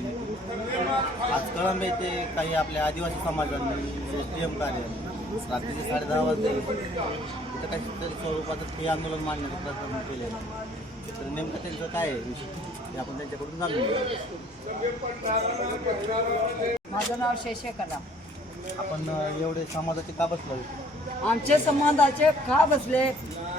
प्रतिनिधी. आज कळंब येथे काही आपल्या आदिवासी समाजांनी SDM कार्य रात्रीचे 10:30 वाजता तिथं काही स्वरूपाचं ठिय्या आंदोलन मांडण्याचा प्रयत्न केलेला आहे. तर नेमकं त्यांचं काय आहे विषय ते आपण त्यांच्याकडून जाणून घेऊ. माझं नाव शेषकला. आपण एवढे समाजाचे का बसलो? आमचे समाजाचे का बसले?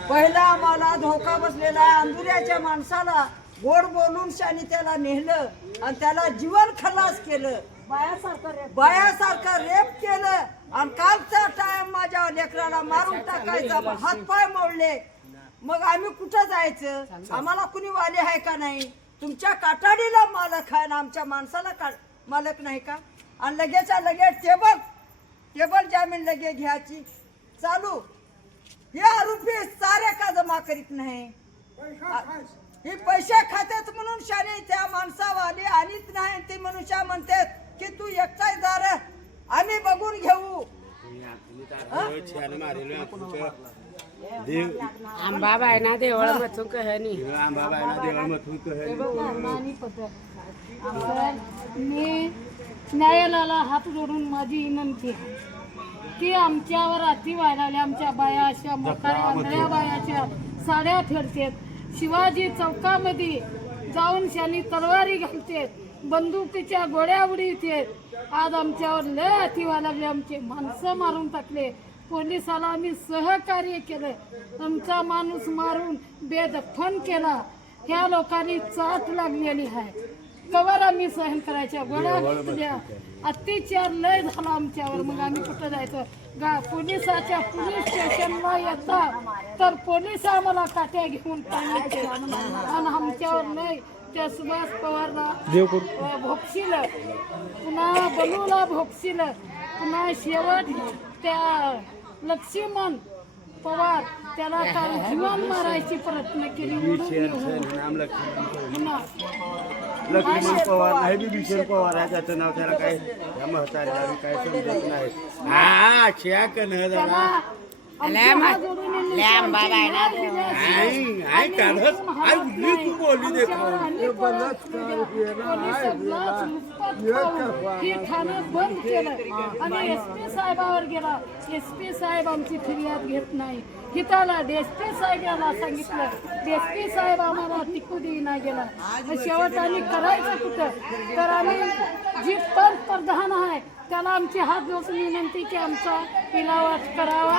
पहिला आम्हाला धोका बसलेला आहे. अंधुऱ्याच्या माणसाला गोड बोलून शानी त्याला नेलं आणि त्याला जीवन खलास केलं, बायासारखं रेप केलं. आणि कालचा टाइम माझ्या लेकराला मारून टाकायचा, हातपाय मोडले. मग आम्ही कुठं जायचं? आम्हाला कुणी वाले आहे का नाही? तुमच्या काटाडीला मालक आहे ना आमच्या माणसाला मालक नाही का? आणि लगेच टेबल जामीन लगे घ्यायची चालू. हे आरोपी सारे का जमा करीत नाही, हे पैसे खात्यात म्हणून शाने त्या माणसावाले आणीत नाही. ते मनुष्य म्हणतात की तू एकटाच दार आम्ही बघून घेऊ. आंबा बायना देवळ मथू कहनी मी न्यायालयाला हात जोडून माझी विनंती आहे की आमच्यावर अति व्हायला लागल्या. आमच्या बाया अशा मोकाऱ्या आंधळ्या बायाच्या साड्या फेडतेत, शिवाजी चौकामध्ये जाऊन शानी तलवारी घालतेत, बंदुकीच्या गोळ्या उडीतेत. आज आमच्यावर लय अति व्हायला लागले. आमचे माणसं मारून टाकले. पोलिसाला आम्ही सहकार्य केलं, आमचा माणूस मारून बेदफन केला. ह्या लोकांनी चाट लागलेली आहे. कवर आम्ही सहन करायच्या, गोळ्या घातल्या, अत्याचार लय झाला आमच्यावर. मग आम्ही कुठं जायचं? पोलिसाच्या पोलीस स्टेशनला येता तर पोलीस आम्हाला काट्या घेऊन पाहिजे आणि आमच्यावर लय त्या सुभाष पवारला भोगशील, पुन्हा बलूला भोगशील, पुन्हा शेवट त्या लक्ष्मण पवार त्याला काल जीवन मारायची प्रयत्न केली. लक्ष्मण पवार नाही बी भीषण पवार आहे, त्याचं नाव त्याला काय म्हाताऱ्याला काय समजत नाही. हा शिया कन बंद केलं आणि SP साहेबावर गेला. SP साहेब आमची फिर्याद घेत नाही. हिताला SP साहेब याला सांगितलं, SP साहेब आम्हाला टिकू देईना गेला. शेवट आम्ही करायचं कुठं? तर आम्ही जी पंतप्रधान आहे त्याला आमची हात जोडून विनंती की आमचा इलाज करावा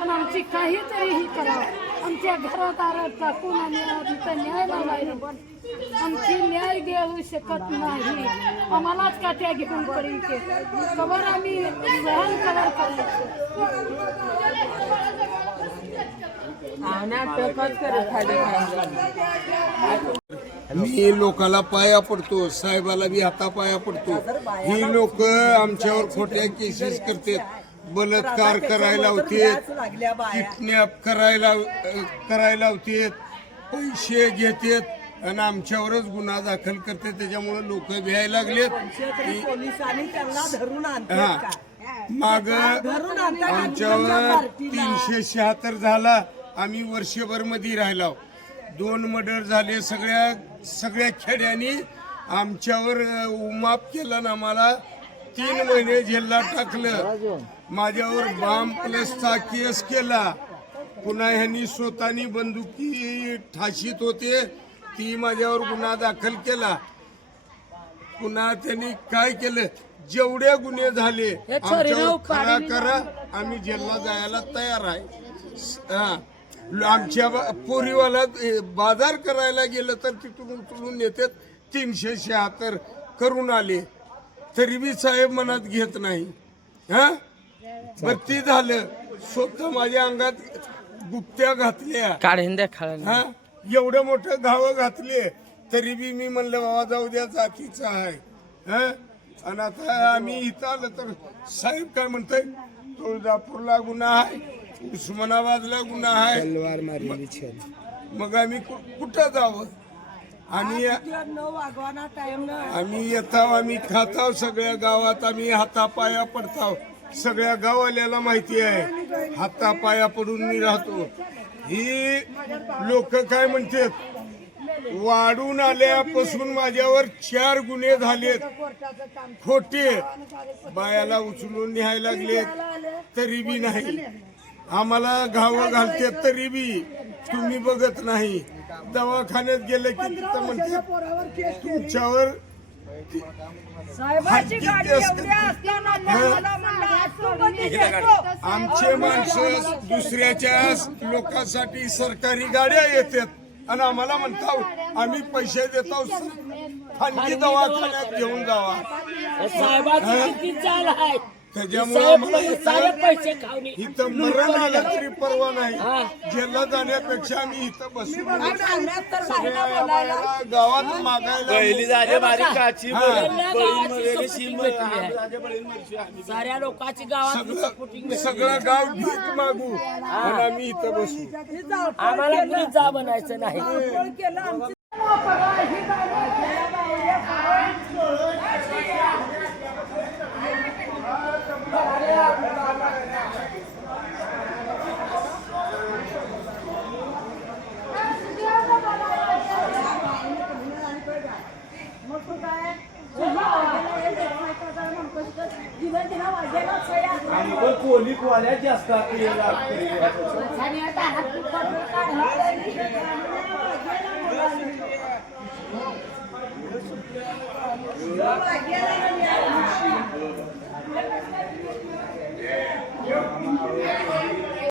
आणि आमची काहीतरी ही करावा. आमच्या घरात आरात टाकून आम्ही तिथं न्याय मागायला, आमची न्याय देऊ शकत नाही. आम्हालाच काट्या घेऊन पडीचे कवर आम्ही सहन कवर करायचं. मी लोकाला पाया पडतो, साहेबाला बी हाता पाया पडतो. ही लोक आमच्यावर खोट्या केसेस करतात, बलात्कार करायला होतेत, किडनॅप करायला होतेत, पैसे घेतात आणि आमच्यावरच गुन्हा दाखल करतात. त्याच्यामुळे लोक भ्यायला लागलेत. हा माग आमच्यावर 376 झाला. आम्ही वर्षभर मध्ये राहिलो. 2 मर्डर झाले. सगळ्या खेड्यांनी आमच्यावर उमाप केला ना. आम्हाला 3 महिने जेलला टाकलं. माझ्यावर बॉम्ब प्लसचा केस केला. पुन्हा ह्यांनी स्वतःनी बंदुकी ठाशीत होते, ती माझ्यावर गुन्हा दाखल केला. पुन्हा त्यांनी काय केलं? जेवढे गुन्हे झाले आमच्यावर खरा करा, आम्ही जेलला जायला तयार आहे. आमच्या पोरीवाला बाजार करायला गेलं तर तिथून उचलून नेतात. 376 करून आले तरी बी साहेब मनात घेत नाही. हा बत्ती झालं. स्वतः माझ्या अंगात गुप्त्या घातल्या. हा एवढं मोठं घाव घातले तरी बी मी म्हणलं बाबा जाऊ द्या, जातीचं आहे. हा आणि आता आम्ही इथं आलं तर साहेब काय म्हणताय? तुळजापूरला गुन्हा आहे, उस्मानाबादला गुन्हा आहे. मग आम्ही कुठं जावं? आम्ही येताव, आम्ही खाताव. सगळ्या गावात आम्ही हातापाया पडताव. सगळ्या गाववाल्याला माहिती आहे हातापाया पडून मी राहतो. ही लोक काय म्हणतात? वाढून आल्यापासून माझ्यावर 4 गुन्हे झालेत खोटे. बायाला उचलून न्यायला लागलेत तरी बी नाही. आम्हाला घावं घालते तरी बी तुम्ही बघत नाही. दवाखान्यात गेले की तिथं म्हणते तुमच्यावर साहेबाची गाडी एवढी असताना मला म्हणलं, आतमध्ये देतो. आमचे माणसं दुसऱ्याच्या लोकांसाठी सरकारी गाड्या येतात आणि आम्हाला म्हणतात आम्ही पैसे देतो खानगी दवाखान्यात घेऊन जावा. साहेबाची किती चाल आहे त्याच्यामुळे आम्हाला सारे पैसे खाऊन इथं मरण आलं तरी परवा नाही. जेलला जाण्यापेक्षा आम्ही इथं बसू. सगळ्या बायाला गावात मागायला साऱ्या लोकांची गावात सगळं गाव भीक मागू आणि आम्ही इथं बसू. आम्हाला कुणी जा बनायचं नाही. केलं आमची कोणी कोल्या जास्त